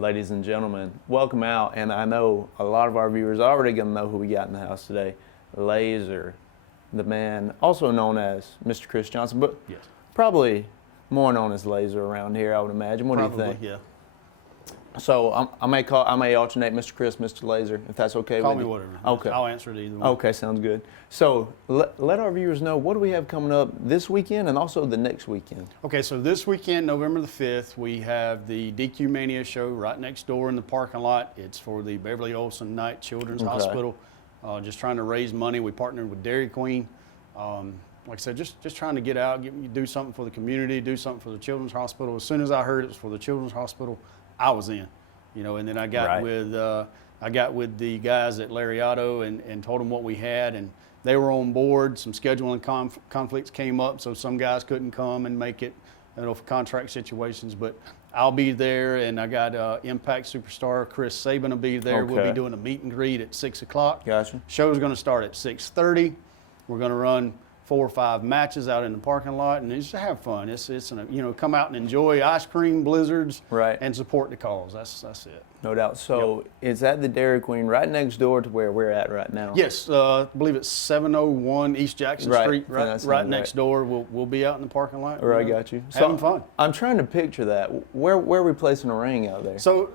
Ladies and gentlemen, welcome out. And I know a lot of our viewers are already going to know who we got in the house today. Lazer, the man, also known as Mr. Chris Johnson, but yes, probably more known as Lazer around here, I would imagine. What probably, do you think? Yeah. So I may alternate Mr. Chris, Mr. Lazer, if that's okay Call with me you. whatever. Okay. I'll answer it either way. Okay, sounds good. So let our viewers know, what do we have coming up this weekend and also the next weekend? Okay, so this weekend, November the 5th, we have the DQ Mania show right next door in the parking lot. It's for the Beverly Olson Knight Children's Hospital. Just trying to raise money. We partnered with Dairy Queen. Like I said, just trying to get out, do something for the community, do something for the Children's Hospital. As soon as I heard it was for the Children's Hospital, I was in. And then I got with the guys at Lariato and told them what we had, and they were on board. Some scheduling conflicts came up, so some guys couldn't come and make it, for contract situations. But I'll be there, and I got Impact superstar Chris Sabin will be there. Okay. We'll be doing a meet and greet at 6 o'clock. Gotcha. Show's going to start at 6:30. We're going to run 4 or 5 matches out in the parking lot, and just have fun. It's come out and enjoy ice cream, blizzards, and support the cause. That's it. No doubt. So It's at the Dairy Queen right next door to where we're at right now? Yes, I believe it's 701 East Jackson Street, right next door. We'll be out in the parking lot. Right, got you. Having fun. I'm trying to picture that. Where are we placing a ring out there? So,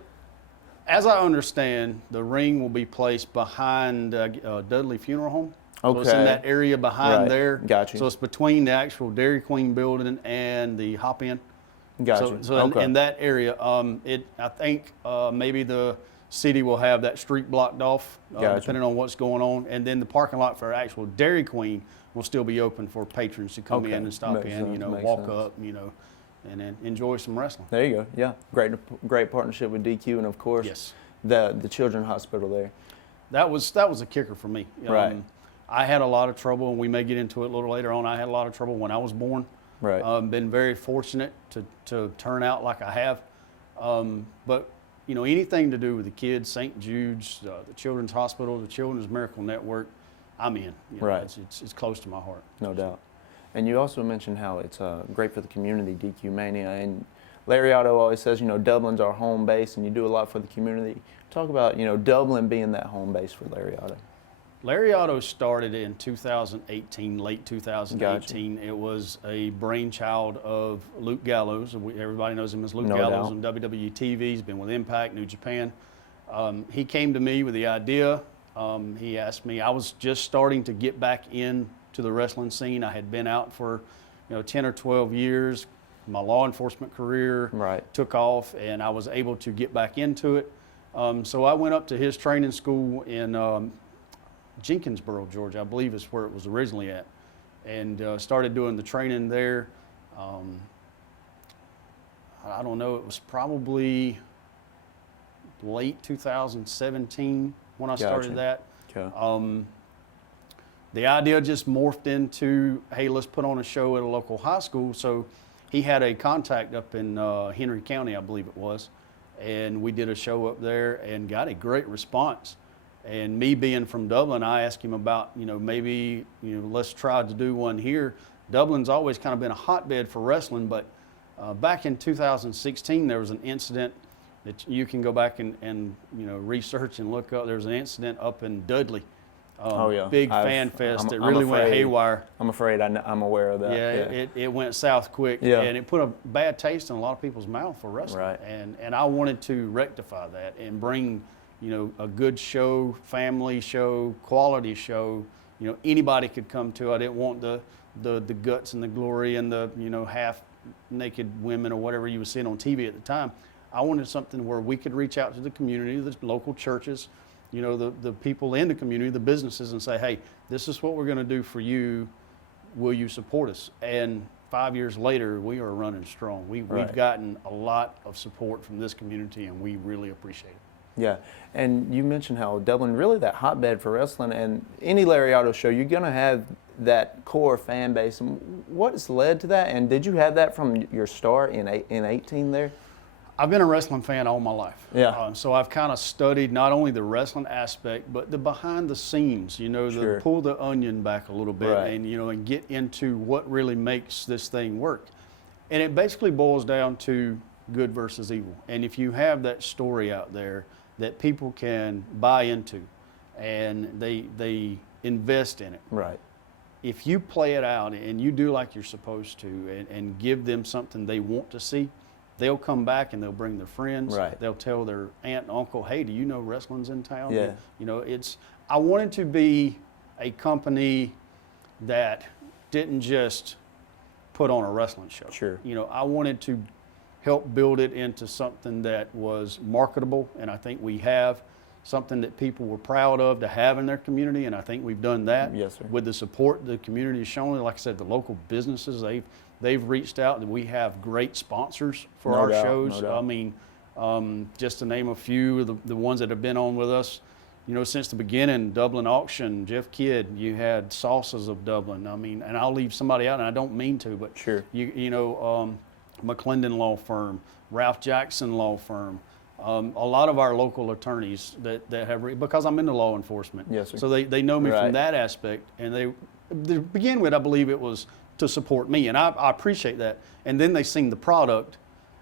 as I understand, the ring will be placed behind Dudley Funeral Home. Okay. So it's in that area behind there. Got you. So it's between the actual Dairy Queen building and the Hop In. Got you. So in that area, I think maybe the city will have that street blocked off, depending on what's going on, and then the parking lot for actual Dairy Queen will still be open for patrons to come in and stop walk up, and then enjoy some wrestling. There you go. Yeah, great partnership with DQ, and of course, the Children's Hospital there. That was a kicker for me. Right. I had a lot of trouble, and we may get into it a little later on. I had a lot of trouble when I was born. Right. Been very fortunate to turn out like I have. But, anything to do with the kids, St. Jude's, the Children's Hospital, the Children's Miracle Network, I'm in. It's close to my heart. No doubt. And you also mentioned how it's great for the community, DQ Mania. And Lariato always says, Dublin's our home base, and you do a lot for the community. Talk about, Dublin being that home base for Lariato. Lariato started in 2018, late 2018. Gotcha. It was a brainchild of Luke Gallows. Everybody knows him as Luke Gallows on WWE TV. He's been with Impact, New Japan. He came to me with the idea. He asked me, I was just starting to get back into the wrestling scene. I had been out for 10 or 12 years. My law enforcement career took off, and I was able to get back into it. So I went up to his training school in Jenkinsboro, Georgia, I believe is where it was originally at, and started doing the training there. I don't know, it was probably late 2017 when I started that. Okay. The idea just morphed into, hey, let's put on a show at a local high school. So he had a contact up in Henry County, I believe it was, and we did a show up there and got a great response. And me being from Dublin, I asked him about, maybe, let's try to do one here. Dublin's always kind of been a hotbed for wrestling, but back in 2016, there was an incident that you can go back and research and look up. There was an incident up in Dudley. Big fan fest that really went haywire. I'm afraid I'm aware of that. Yeah. It went south quick, and it put a bad taste in a lot of people's mouth for wrestling. Right. And I wanted to rectify that and bring a good show, family show, quality show, anybody could come to. I didn't want the guts and the glory and the, half naked women or whatever you were seeing on TV at the time. I wanted something where we could reach out to the community, the local churches, the people in the community, the businesses, and say, hey, this is what we're going to do for you. Will you support us? And 5 years later, we are running strong. We've gotten a lot of support from this community, and we really appreciate it. Yeah, and you mentioned how Dublin really that hotbed for wrestling, and any Lariato show, you're going to have that core fan base. And what's led to that? And did you have that from your start in 18 there? I've been a wrestling fan all my life. Yeah. So I've kind of studied not only the wrestling aspect, but the behind the scenes, Sure. pull the onion back a little bit Right. and get into what really makes this thing work. And it basically boils down to good versus evil. And if you have that story out there that people can buy into and they invest in it, Right. if you play it out and you do like you're supposed to and give them something they want to see, they'll come back and they'll bring their friends. Right. They'll tell their aunt and uncle, hey, do you know wrestling's in town? Yeah. You know, I wanted to be a company that didn't just put on a wrestling show. Sure. You know, I wanted to help build it into something that was marketable, and I think we have something that people were proud of to have in their community, and I think we've done that. Yes, sir. With the support the community has shown. Like I said, the local businesses, they've reached out, and we have great sponsors for No our doubt, shows. no doubt. I mean, just to name a few of the ones that have been on with us, you know, since the beginning, Dublin Auction, Jeff Kidd, you had Sauces of Dublin. I mean, and I'll leave somebody out, and I don't mean to, but Sure. you know, McClendon Law Firm, Ralph Jackson Law Firm, a lot of our local attorneys that have, because I'm into law enforcement. Yes, sir. So they know me Right. from that aspect, and to begin with, I believe it was to support me, and I appreciate that. And then they seen the product,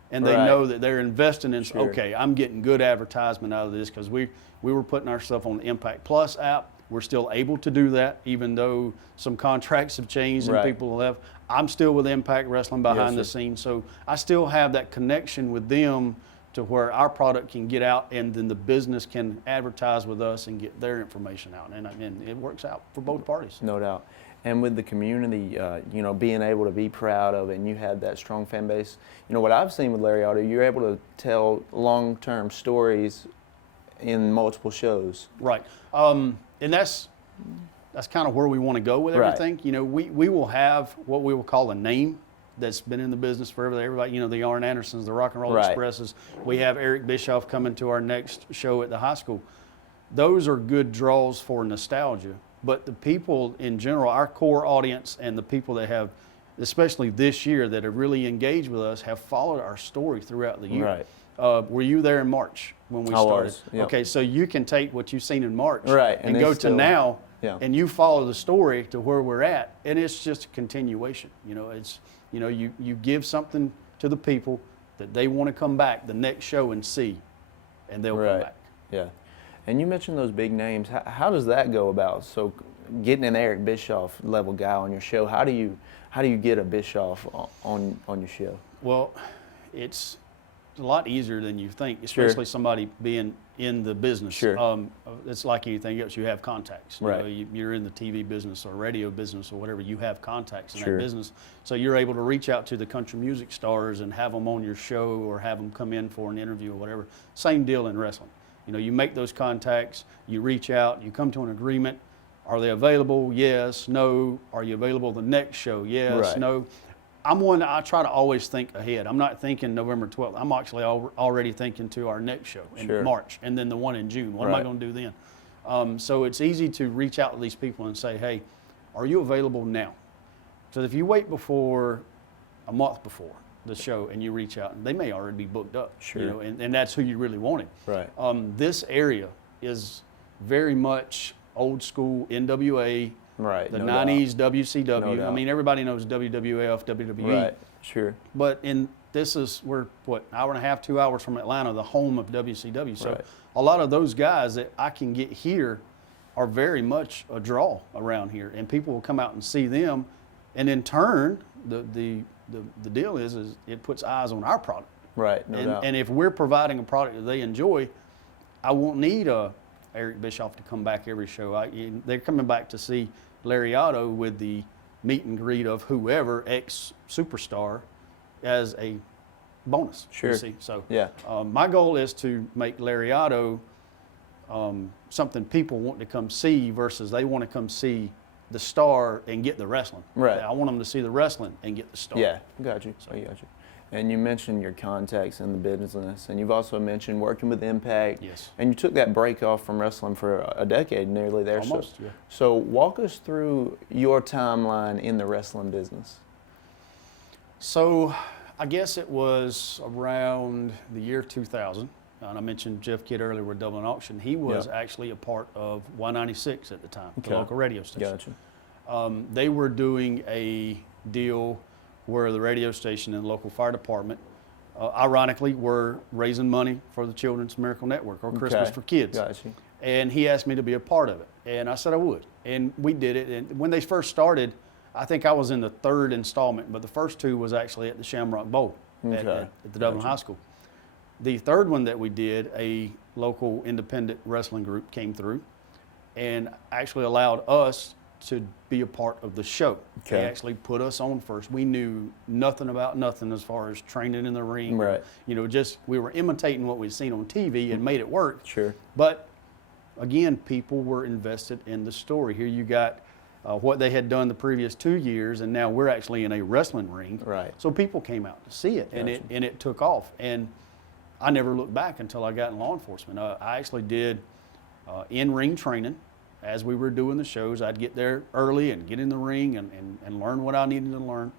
and they Right. know that they're investing in, Sure. okay, I'm getting good advertisement out of this, because we were putting our stuff on the Impact Plus app. We're still able to do that, even though some contracts have changed and Right. people have. I'm still with Impact Wrestling behind the sir. scenes, so I still have that connection with them to where our product can get out, and then the business can advertise with us and get their information out, and it works out for both parties. No doubt. And with the community, you know, being able to be proud of it, and you have that strong fan base. You know, what I've seen with Lariato, you're able to tell long-term stories in multiple shows. Right, and that's kind of where we want to go with Right. everything. You know, we will have what we will call a name that's been in the business forever. Everybody, you know, the Arn Andersons, the Rock and Roll Right. Expresses. We have Eric Bischoff coming to our next show at the high school. Those are good draws for nostalgia. But the people in general, our core audience and the people that have, especially this year, that have really engaged with us, have followed our story throughout the year. Right. Were you there in March when we I started? was, yep. Okay, so you can take what you've seen in March Right, and and go it's to still- now, yeah. and you follow the story to where we're at, and it's just a continuation. You know, you give something to the people that they want to come back the next show and see, and they'll come Right. back. Yeah. And you mentioned those big names. How does that go about? So getting an Eric Bischoff level guy on your show, how do you get a Bischoff on your show? Well, it's a lot easier than you think, Sure. especially somebody being in the business. Sure. It's like anything else. You have contacts. You Right. know, you're in the TV business or radio business or whatever. You have contacts in Sure. that business. So you're able to reach out to the country music stars and have them on your show or have them come in for an interview or whatever. Same deal in wrestling. You know, you make those contacts, you reach out, you come to an agreement. Are they available? Yes, no. Are you available the next show? Yes, Right. no. I try to always think ahead. I'm not thinking November 12th. I'm actually already thinking to our next show in Sure. March, and then the one in June. What am I Right. going to do then? So it's easy to reach out to these people and say, hey, are you available now? So if you wait before a month before the show and you reach out, they may already be booked up. Sure. You know, and that's who you really wanted. Right. This area is very much old school NWA. Right. The no 90s doubt. WCW. No I doubt. mean, everybody knows WWF, WWE. Right. Sure. But we're what, hour and a half, 2 hours from Atlanta, the home of WCW. So Right. a lot of those guys that I can get here are very much a draw around here, and people will come out and see them, and in turn, the deal is it puts eyes on our product. Right. No doubt. And if we're providing a product that they enjoy, I won't need Eric Bischoff to come back every show. They're coming back to see Lariato with the meet and greet of whoever, ex-superstar, as a bonus. Sure. You see? So Yeah. my goal is to make Lariato something people want to come see versus they want to come see the star and get the wrestling. Right. I want them to see the wrestling and get the star. Yeah, got you. I got you. And you mentioned your contacts in the business, and you've also mentioned working with Impact. Yes. And you took that break off from wrestling for a decade, nearly there. Almost, so, yeah. So walk us through your timeline in the wrestling business. So I guess it was around the year 2000. And I mentioned Jeff Kidd earlier with Dublin Auction. He was Yep. actually a part of Y96 at the time, Okay. the local radio station. Gotcha. They were doing a deal where the radio station and the local fire department ironically, were raising money for the Children's Miracle Network, or Christmas for Kids. Got you. And he asked me to be a part of it. And I said I would. And we did it. And when they first started, I think I was in the third installment, but the first two was actually at the Shamrock Bowl at the Dublin High School. The third one that we did, a local independent wrestling group came through and actually allowed us to be a part of the show. Okay. They actually put us on first. We knew nothing about nothing as far as training in the ring. Right. You know, just we were imitating what we'd seen on TV and made it work. Sure. But again, people were invested in the story. Here you got what they had done the previous 2 years, and now we're actually in a wrestling ring. Right. So people came out to see it, and it took off. And I never looked back until I got in law enforcement. I actually did in-ring training as we were doing the shows. I'd get there early and get in the ring and learn what I needed to learn,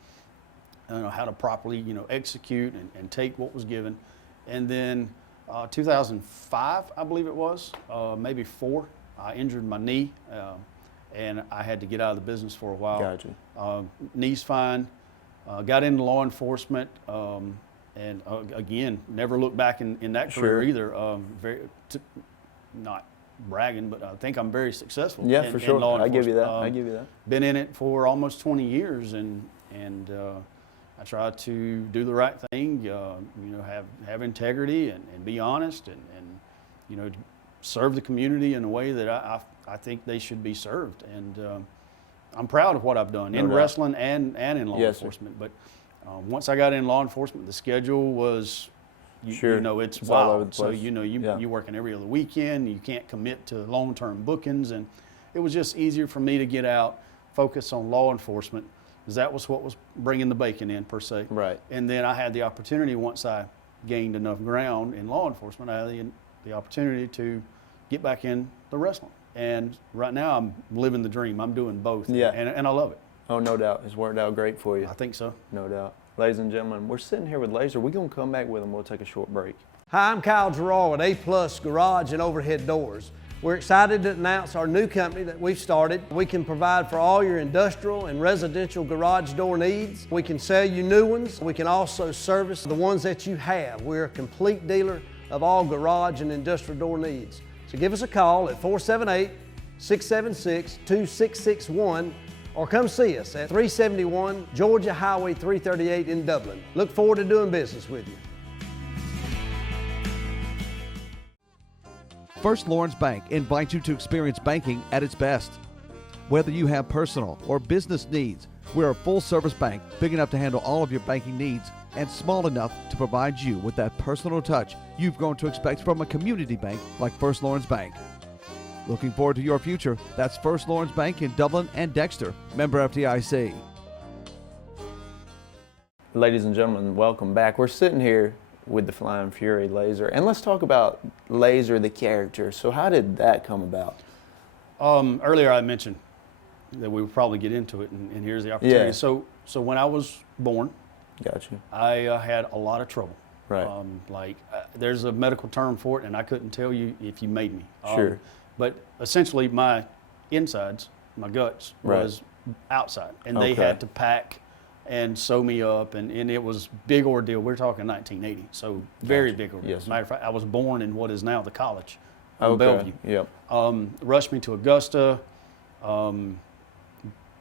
how to properly execute and take what was given. And then 2005, I believe it was, maybe 4, I injured my knee, and I had to get out of the business for a while. Gotcha. Knee's fine. Got into law enforcement, and again, never looked back in that career either. Not bragging, but I think I'm very successful. Yeah, in, for sure. in law I give you that. enforcement. I give you that. Been in it for almost 20 years, and I try to do the right thing. Have integrity and be honest, and serve the community in a way that I think they should be served. And I'm proud of what I've done in wrestling and in law enforcement. But once I got in law enforcement, the schedule was, it's all over the wild. So place. you're working every other weekend. You can't commit to long-term bookings, and it was just easier for me to get out, focus on law enforcement, because that was what was bringing the bacon in per se. Right. And then I had the opportunity, once I gained enough ground in law enforcement, I had the opportunity to get back in the wrestling. And right now I'm living the dream. I'm doing both. Yeah. And I love it. Oh, no doubt. It's worked out great for you. I think so. No doubt. Ladies and gentlemen, we're sitting here with Lazer. We're going to come back with him. We'll take a short break. Hi, I'm Kyle Gerard with A+ Garage and Overhead Doors. We're excited to announce our new company that we've started. We can provide for all your industrial and residential garage door needs. We can sell you new ones. We can also service the ones that you have. We're a complete dealer of all garage and industrial door needs. So give us a call at 478-676-2661 or come see us at 371 Georgia Highway 338 in Dublin. Look forward to doing business with you. First Lawrence Bank invites you to experience banking at its best. Whether you have personal or business needs, we're a full-service bank big enough to handle all of your banking needs and small enough to provide you with that personal touch you've grown to expect from a community bank like First Lawrence Bank. Looking forward to your future? That's First Lawrence Bank in Dublin and Dexter, member FDIC. Ladies and gentlemen, welcome back. We're sitting here with the Flying Fury, Lazer. And let's talk about Lazer, the character. So how did that come about? Earlier I mentioned that we would probably get into it, and here's the opportunity. Yeah. So when I was born, Gotcha. I had a lot of trouble. Right. There's a medical term for it, and I couldn't tell you if you made me. Sure. But essentially my insides, my guts, was outside, and they had to pack and sew me up, and it was big ordeal. We're talking 1980, so very big ordeal. Yes, As a matter of fact, I was born in what is now the college in Okay. Bellevue. Yep. Rushed me to Augusta,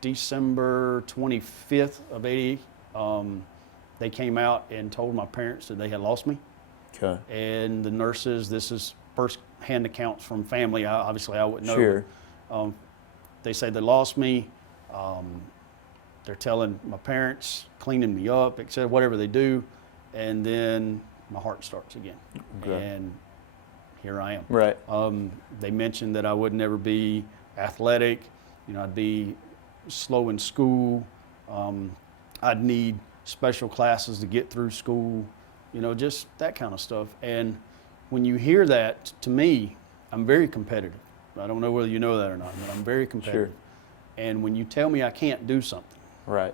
December 25th of 80. They came out and told my parents that they had lost me. Okay. And the nurses, this is first-hand accounts from family. Obviously, I wouldn't know. Sure. They say they lost me. They're telling my parents, cleaning me up, etc., whatever they do, and then my heart starts again. Okay. And here I am. Right. They mentioned that I would never be athletic. I'd be slow in school. I'd need special classes to get through school. Just that kind of stuff. And when you hear that, to me, I'm very competitive. I don't know whether you know that or not, but I'm very competitive. Sure. And when you tell me I can't do something, Right.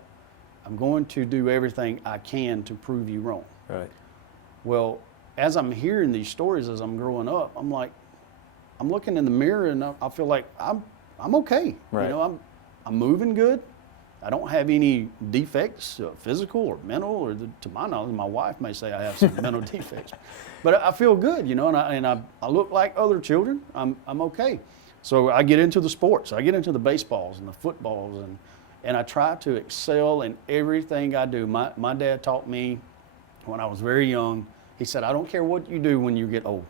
I'm going to do everything I can to prove you wrong. Right. Well, as I'm hearing these stories as I'm growing up, I'm like, I'm looking in the mirror and I feel like I'm okay. Right. I'm moving good. I don't have any defects, physical or mental, or to my knowledge, my wife may say I have some mental defects, but I feel good, you know, and I look like other children. I'm okay. So I get into the sports. I get into the baseballs and the footballs, and I try to excel in everything I do. My dad taught me when I was very young. He said, I don't care what you do when you get old.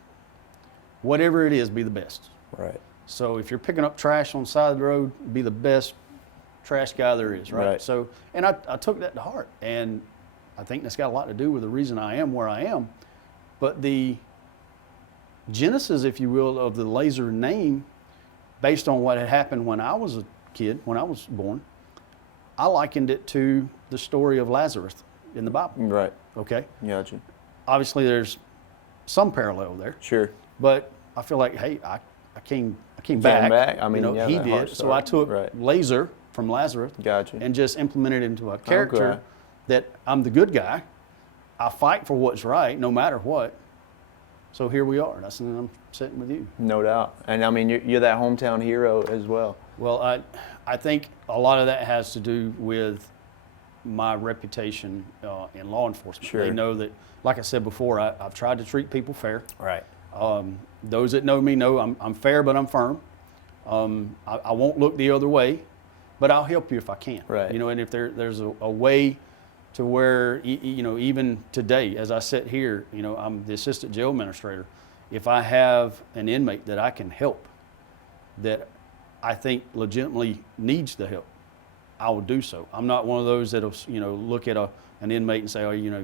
Whatever it is, be the best. Right. So if you're picking up trash on the side of the road, be the best trash guy there is, right? Right. So, and I took that to heart, and I think that's got a lot to do with the reason I am where I am. But the genesis, if you will, of the Lazer name, based on what had happened when I was a kid, when I was born, I likened it to the story of Lazarus in the Bible. Right. Okay? Gotcha. Obviously, there's some parallel there, Sure. but I feel like, hey, I came back. I mean, you know, yeah, he that heart did. So I start. took Right. Lazer from Lazarus Gotcha. and just implemented it into a character Okay. that I'm the good guy. I fight for what's right, no matter what. So here we are. That's and I'm sitting with you. No doubt. And I mean, you're that hometown hero as well. Well, I think a lot of that has to do with my reputation in law enforcement. Sure. They know that, like I said before, I've tried to treat people fair. Right. Those that know me know I'm fair, but I'm firm. I won't look the other way, but I'll help you if I can. Right. You know, and if there's a way to where, you know, even today, as I sit here, you know, I'm the assistant jail administrator. If I have an inmate that I can help, that I think legitimately needs the help, I will do so. I'm not one of those that'll, you know, look at an inmate and say, oh, you know,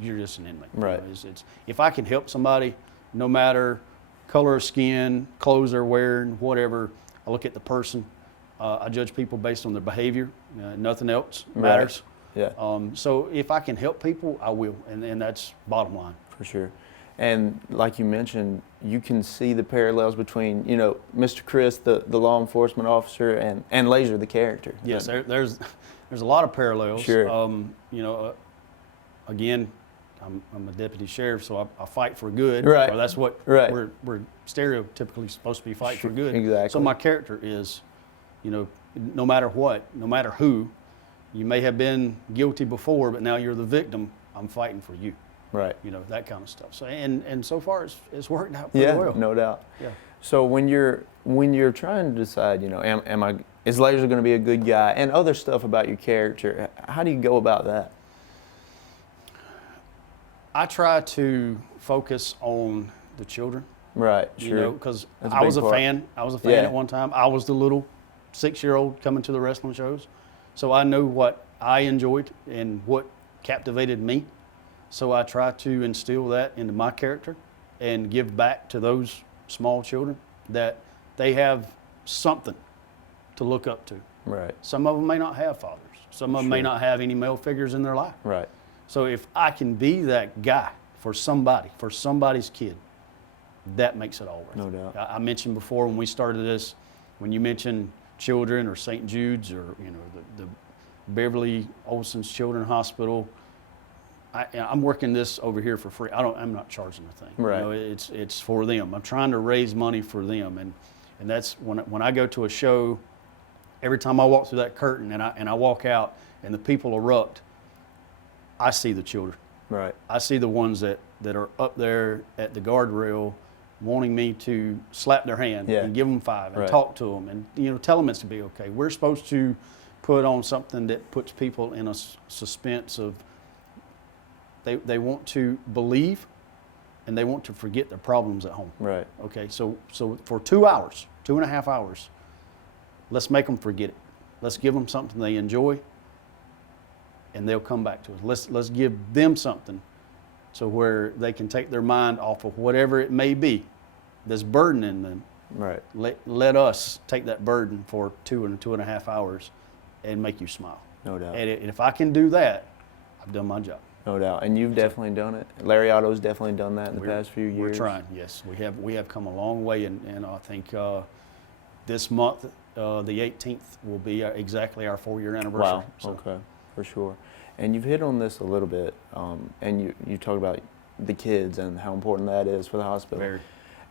you're just an inmate. You Right. know, it's if I can help somebody, no matter color of skin, clothes they're wearing, whatever, I look at the person. I judge people based on their behavior. Nothing else matters. Yeah. So if I can help people, I will, and that's bottom line. For sure. And like you mentioned, you can see the parallels between, you know, Mr. Chris, the law enforcement officer, and Lazer, the character. Yes, there's a lot of parallels. Sure. You know, again, I'm a deputy sheriff, so I fight for good. Right. Or that's what Right. we're stereotypically supposed to be fighting for good. Exactly. So my character is, you know, no matter what, no matter who, you may have been guilty before, but now you're the victim. I'm fighting for you. Right. You know, that kind of stuff. So and so far it's worked out pretty Yeah, well. no doubt. Yeah. So when you're trying to decide, you know, is Lazer going to be a good guy, and other stuff about your character, how do you go about that? I try to focus on the children. Right. Sure. You know, because That's a I big was a part. fan. I was a fan Yeah. at one time. I was the little 6-year-old coming to the wrestling shows. So I know what I enjoyed and what captivated me. So I try to instill that into my character and give back to those small children that they have something to look up to. Right. Some of them may not have fathers. Some of them may Sure. not have any male figures in their life. Right. So if I can be that guy for somebody, for somebody's kid, that makes it all worth No it. doubt. I mentioned before when we started this, when you mentioned children or St. Jude's or, you know, the Beverly Olson's Children's Hospital, I'm working this over here for free. I'm not charging a thing. Right. You know, it's for them. I'm trying to raise money for them, and that's when I go to a show. Every time I walk through that curtain and I walk out and the people erupt, I see the children. Right. I see the ones that are up there at the guardrail wanting me to slap their hand Yeah. and give them 5 and Right. talk to them and, you know, tell them it's to be okay. We're supposed to put on something that puts people in a suspense of they want to believe and they want to forget their problems at home. Right. Okay, so for 2 hours, 2.5 hours, let's make them forget it. Let's give them something they enjoy, and they'll come back to us. Let's give them something to where they can take their mind off of whatever it may be that's burdening them. Right. Let us take that burden for 2.5 hours and make you smile. No doubt. And if I can do that, I've done my job. No doubt. And you've definitely done it. Lariato's definitely done that in the past few years. We're trying, yes. We have come a long way, and I think this month, the 18th, will be exactly our 4-year anniversary. Wow. So, Okay. For sure. And you've hit on this a little bit, and you talk about the kids and how important that is for the hospital. Very.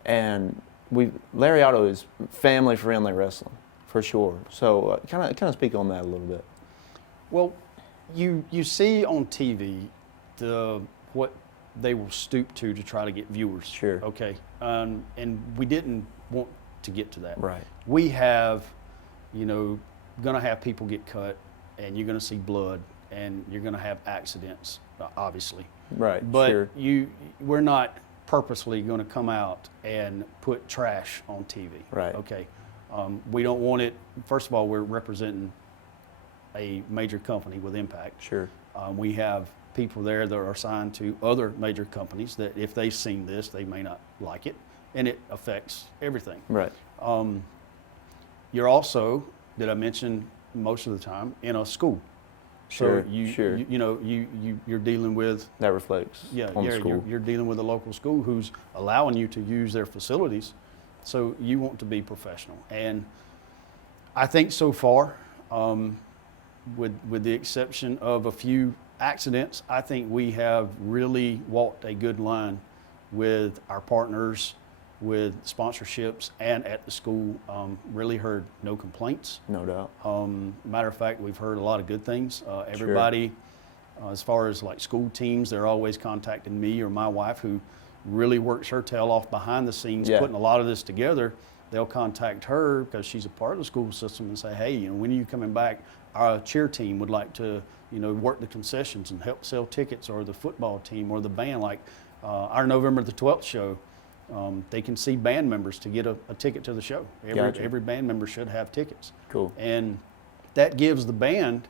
And Lariato is family-friendly wrestling, for sure. So kind of speak on that a little bit. Well, you see on TV what they will stoop to try to get viewers. Sure. Okay. And we didn't want to get to that. Right. We have, going to have people get cut, and you're going to see blood, and you're going to have accidents, obviously. Right. But sure. we're not purposely going to come out and put trash on TV. Right. Okay. We don't want it. First of all, we're representing a major company with impact. Sure. We have people there that are assigned to other major companies that if they've seen this, they may not like it, and it affects everything. Right. You're also, did I mention most of the time, in a school. Sure. So sure. you're dealing with that reflects on the school. You're dealing with a local school who's allowing you to use their facilities, so you want to be professional. And I think so far, with the exception of a few accidents, I think we have really walked a good line with our partners, with sponsorships, and at the school. Really heard no complaints. No doubt. Matter of fact, we've heard a lot of good things. Everybody, as far as like school teams, they're always contacting me or my wife, who really works her tail off behind the scenes, putting a lot of this together. They'll contact her because she's a part of the school system and say, hey, when are you coming back? Our cheer team would like to, work the concessions and help sell tickets, or the football team or the band. Like our November the 12th show, they can see band members to get a ticket to the show. Every band member should have tickets. Cool. And that gives the band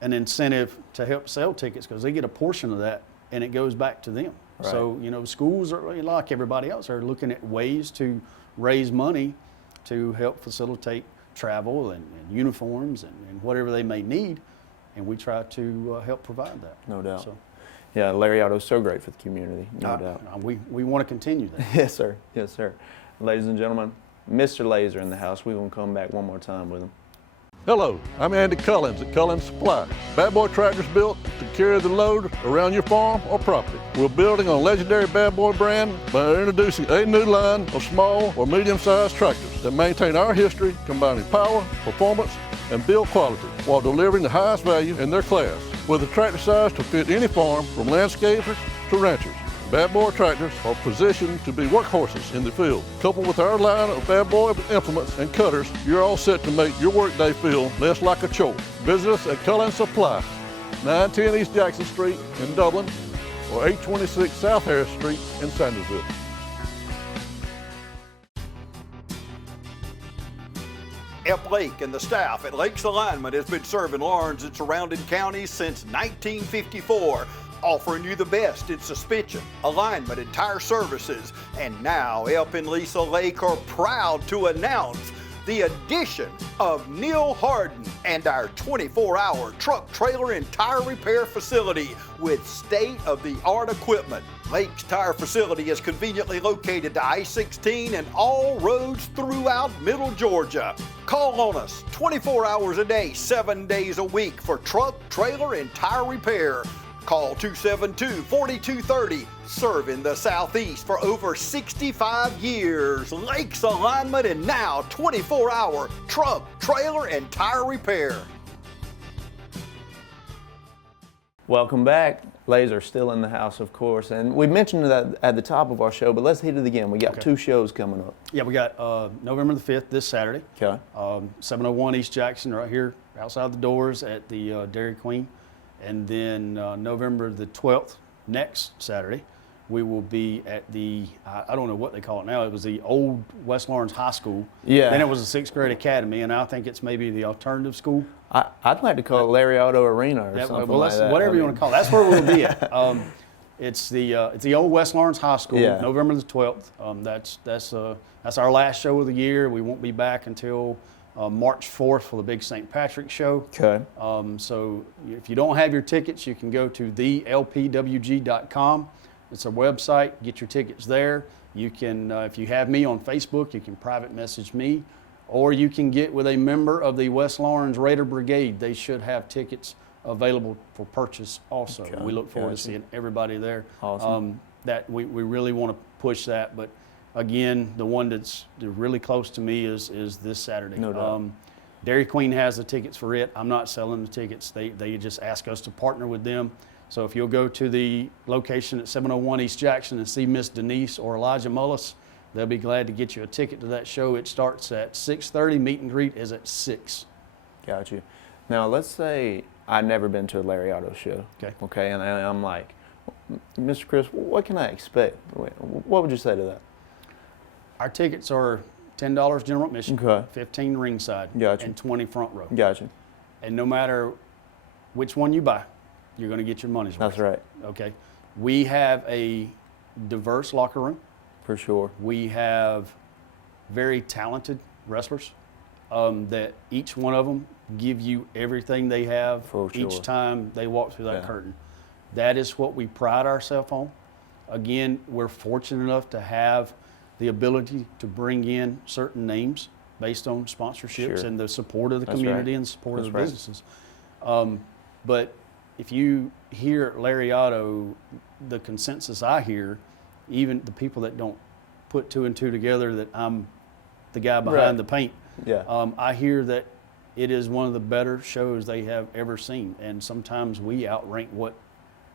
an incentive to help sell tickets because they get a portion of that and it goes back to them. Right. So, schools are really like everybody else are looking at ways to raise money to help facilitate travel and uniforms and whatever they may need. And we try to help provide that. No doubt. So, yeah, Lariato is so great for the community. No doubt. We want to continue that. Yes, sir. Yes, sir. Ladies and gentlemen, Mr. Lazer in the house. We're going to come back one more time with him. Hello, I'm Andy Cullins at Cullins Supply. Bad Boy tractors built to carry the load around your farm or property. We're building on legendary Bad Boy brand by introducing a new line of small or medium-sized tractors that maintain our history, combining power, performance, and build quality while delivering the highest value in their class. With a tractor size to fit any farm, from landscapers to ranchers. Bad Boy tractors are positioned to be workhorses in the field. Coupled with our line of Bad Boy implements and cutters, you're all set to make your workday feel less like a chore. Visit us at Cullins Supply, 910 East Jackson Street in Dublin, or 826 South Harris Street in Sandersville. Ep Lake and the staff at Lakes Alignment has been serving Lawrence and surrounding counties since 1954. Offering you the best in suspension, alignment, and tire services. And now, Elp and Lisa Lake are proud to announce the addition of Neil Harden and our 24-hour truck, trailer, and tire repair facility with state-of-the-art equipment. Lake's Tire Facility is conveniently located to I-16 and all roads throughout Middle Georgia. Call on us 24 hours a day, 7 days a week for truck, trailer, and tire repair. Call 272-4230, serving the Southeast for over 65 years. Lakes Alignment, and now 24-hour truck, trailer, and tire repair. Welcome back. Lazer still in the house, of course. And we mentioned that at the top of our show, but let's hit it again. We got two shows coming up. Yeah, we got November the 5th this Saturday. Okay. 701 East Jackson, right here outside the doors at the Dairy Queen. And then November the 12th, next Saturday, we will be at the, I don't know what they call it now. It was the old West Lawrence High School. Yeah. Then it was a 6th grade academy, and I think it's maybe the alternative school. I'd like to call it Lariato Arena or something like that. Whatever you want to call it. That's where we'll be at. It's the old West Lawrence High School, November the 12th. That's our last show of the year. We won't be back until March 4th for the big St. Patrick's show. Okay. So if you don't have your tickets, you can go to thelpwg.com. It's a website. Get your tickets there. You can, if you have me on Facebook, you can private message me, or you can get with a member of the West Lawrence Raider Brigade. They should have tickets available for purchase also. Okay. We look forward to seeing everybody there. Awesome. That we really want to push that, but again, the one that's really close to me is this Saturday. No doubt. Dairy Queen has the tickets for it. I'm not selling the tickets. They just ask us to partner with them. So if you'll go to the location at 701 East Jackson and see Miss Denise or Elijah Mullis, they'll be glad to get you a ticket to that show. It starts at 6:30. Meet and greet is at 6. Got you. Now, let's say I've never been to a Lariato show. Okay. Okay, and I'm like, Mr. Chris, what can I expect? What would you say to that? Our tickets are $10 general admission, Okay. 15 ringside, Gotcha. and 20 front row. Gotcha. And no matter which one you buy, you're going to get your money's worth. That's right. Okay. We have a diverse locker room. For sure. We have very talented wrestlers that each one of them give you everything they have For sure. each time they walk through that Yeah. curtain. That is what we pride ourselves on. Again, we're fortunate enough to have the ability to bring in certain names based on sponsorships Sure. and the support of the That's community right. and the support of That's the right. businesses. But if you hear Lariato, the consensus I hear, even the people that don't put two and two together that I'm the guy behind Right. the paint, Yeah. I hear that it is one of the better shows they have ever seen. And sometimes we outrank what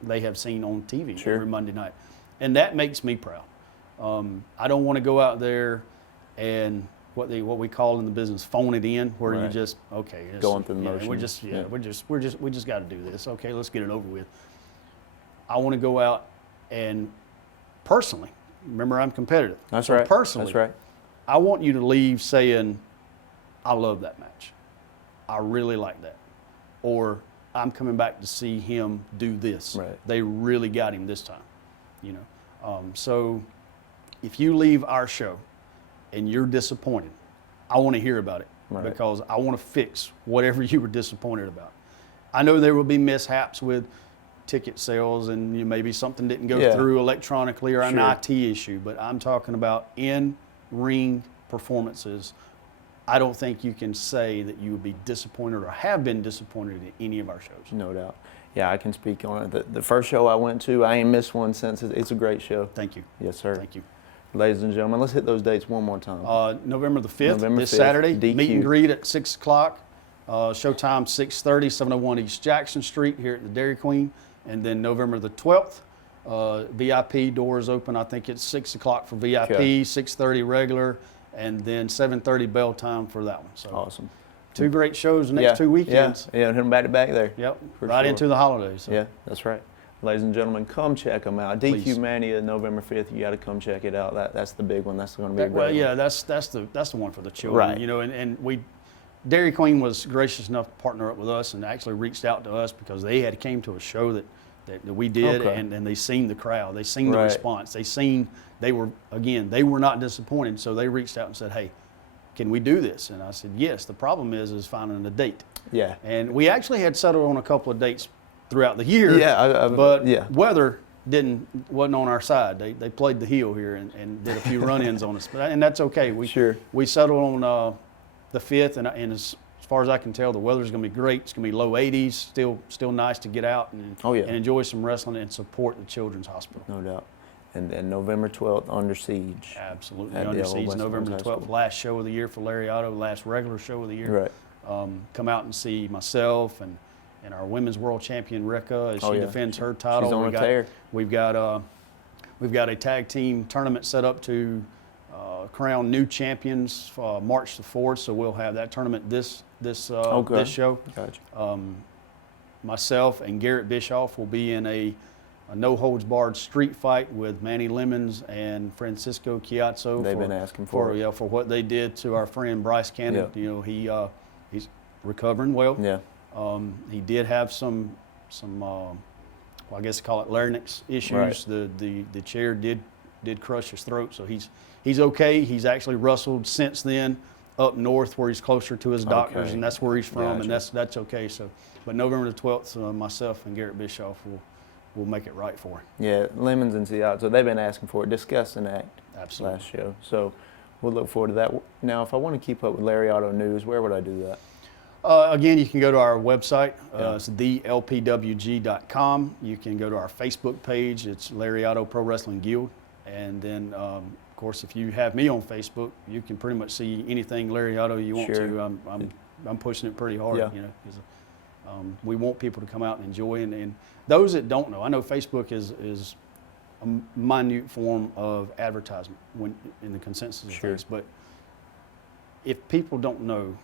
they have seen on TV Sure. every Monday night. And that makes me proud. I don't want to go out there and what we call in the business phone it in, where you Right. just it's, Going through the yeah, motions. we just got to do this. Okay, let's get it over with. I want to go out and personally, remember I'm competitive. That's So right. Personally, That's right. I want you to leave saying, I love that match. I really like that. Or I'm coming back to see him do this. Right. They really got him this time. So if you leave our show and you're disappointed, I want to hear about it Right. because I want to fix whatever you were disappointed about. I know there will be mishaps with ticket sales and maybe something didn't go Yeah. through electronically or an Sure. IT issue, but I'm talking about in-ring performances. I don't think you can say that you would be disappointed or have been disappointed in any of our shows. No doubt. Yeah, I can speak on it. The first show I went to, I ain't missed one since. It's a great show. Thank you. Yes, sir. Thank you. Ladies and gentlemen, let's hit those dates one more time. November the 5th, November this 5th, Saturday, DQ. meet and greet at 6 o'clock. Showtime 6:30, 701 East Jackson Street here at the Dairy Queen. And then November the 12th, VIP doors open. I think it's 6 o'clock for VIP, Okay. 6:30 regular, and then 7:30 bell time for that one. So Awesome. two great shows the next 2 weekends. Yeah, hit them back to back there. Yep, For right sure. into the holidays. So. Yeah, that's right. Ladies and gentlemen, come check them out. Please. DQ Mania, November 5th. You got to come check it out. That's the big one. That's going to be a great Well, yeah, one. that's the one for the children. Right. And Dairy Queen was gracious enough to partner up with us and actually reached out to us because they had came to a show that we did Okay. and they seen the crowd, they seen the Right. response, they were not disappointed, so they reached out and said, hey, can we do this? And I said, yes. The problem is finding a date. Yeah. And we actually had settled on a couple of dates throughout the year. Yeah, but yeah. weather wasn't on our side. They played the heel here and did a few run-ins on us, and that's okay. We settled on the 5th, and as far as I can tell, the weather's going to be great. It's going to be low 80s. Still nice to get out and enjoy some wrestling and support the Children's Hospital. No doubt. And then November 12th, Under Siege. Absolutely, At the Under old Siege, West November Orange High 12th, School. last show of the year for Lariato, last regular show of the year. Right. Come out and see myself and our women's world champion Rika as Oh, she yeah. defends her title. She's on a tear. We've got a tag team tournament set up to crown new champions March the 4th. So we'll have that tournament this show. Gotcha. Myself and Garrett Bischoff will be in a no holds barred street fight with Manny Lemons and Francisco Chiazzo. They've been asking for it. for what they did to our friend Bryce Cannon. Yep. He's recovering well. Yeah. He did have some I guess call it larynx issues. Right. The chair did crush his throat, so he's okay. He's actually wrestled since then up north where he's closer to his doctors, Okay. and that's where he's from, and Gotcha. that's okay. So, but November the 12th, myself and Garrett Bischoff will make it right for him. Yeah, Lemons and Seattle. So they've been asking for it. Discuss and act. Absolutely. Last show. So we'll look forward to that. Now, if I want to keep up with Lariato news, where would I do that? Again, you can go to our website. Yeah. It's thelpwg.com. You can go to our Facebook page. It's Lariato Pro Wrestling Guild. And then, of course, if you have me on Facebook, you can pretty much see anything Lariato you want Sure. to. I'm I'm pushing it pretty hard, Yeah. you know, 'cause, we want people to come out and enjoy, and those that don't know, I know Facebook is a minute form of advertisement when in the consensus of Sure. things, but if people don't know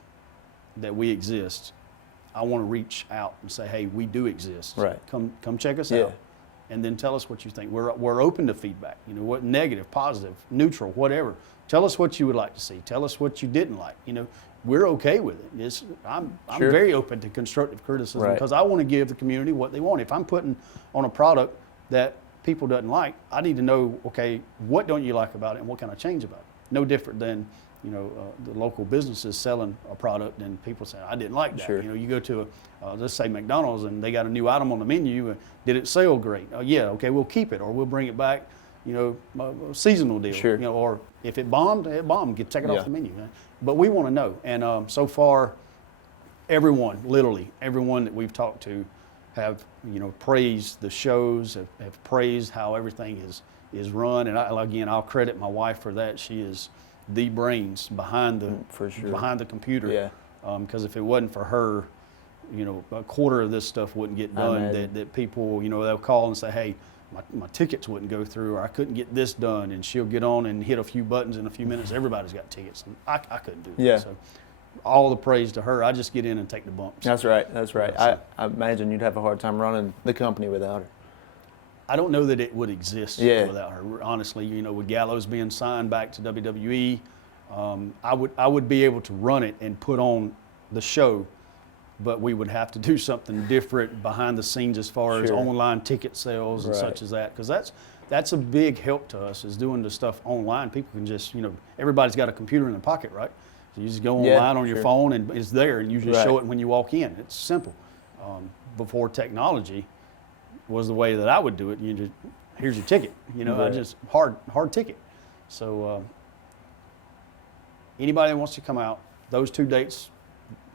that we exist, I want to reach out and say, hey, we do exist. Right. Come check us Yeah. out, and then tell us what you think. We're open to feedback. You know, what negative, positive, neutral, whatever. Tell us what you would like to see. Tell us what you didn't like. You know, we're okay with it. I'm Sure. very open to constructive criticism Right. because I want to give the community what they want. If I'm putting on a product that people doesn't like, I need to know, okay, what don't you like about it and what can I change about it? No different than, you know, the local businesses selling a product and people say, I didn't like that. Sure. You know, you go to let's say McDonald's and they got a new item on the menu. Did it sell great? Yeah, okay, we'll keep it or we'll bring it back. You know, a seasonal deal. Sure. You know, or if it bombed, it bombed. Take it Yeah. off the menu. But we want to know. And so far, everyone, literally everyone that we've talked to, have praised the shows, have praised how everything is run. And I'll credit my wife for that. She is the brains behind the for sure. behind the computer. Yeah. Because if it wasn't for her, a quarter of this stuff wouldn't get done. imagine. That people, they'll call and say, hey, my tickets wouldn't go through, or I couldn't get this done, and she'll get on and hit a few buttons in a few minutes. Everybody's got tickets, and I couldn't do that. Yeah. So all the praise to her. I just get in and take the bumps. That's right. That's right. Yeah, I imagine you'd have a hard time running the company without her. I don't know that it would exist Yeah. without her. Honestly, with Gallows being signed back to WWE, I would be able to run it and put on the show, but we would have to do something different behind the scenes as far as Sure. online ticket sales and Right. such as that, because that's a big help to us, is doing the stuff online. People can just, everybody's got a computer in their pocket, right? So you just go Yeah, online on your sure. phone and it's there, and you just show Right. it when you walk in. It's simple. Before technology was the way that I would do it. You just, here's your ticket. I Right. just hard ticket. So anybody that wants to come out, those 2 dates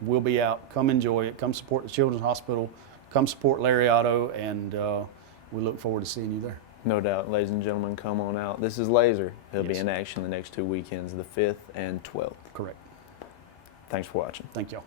will be out. Come enjoy it. Come support the Children's Hospital. Come support Lariato, and we look forward to seeing you there. No doubt, ladies and gentlemen, come on out. This is Lazer. He'll be Yes. in action the next 2 weekends, the 5th and 12th. Correct. Thanks for watching. Thank y'all.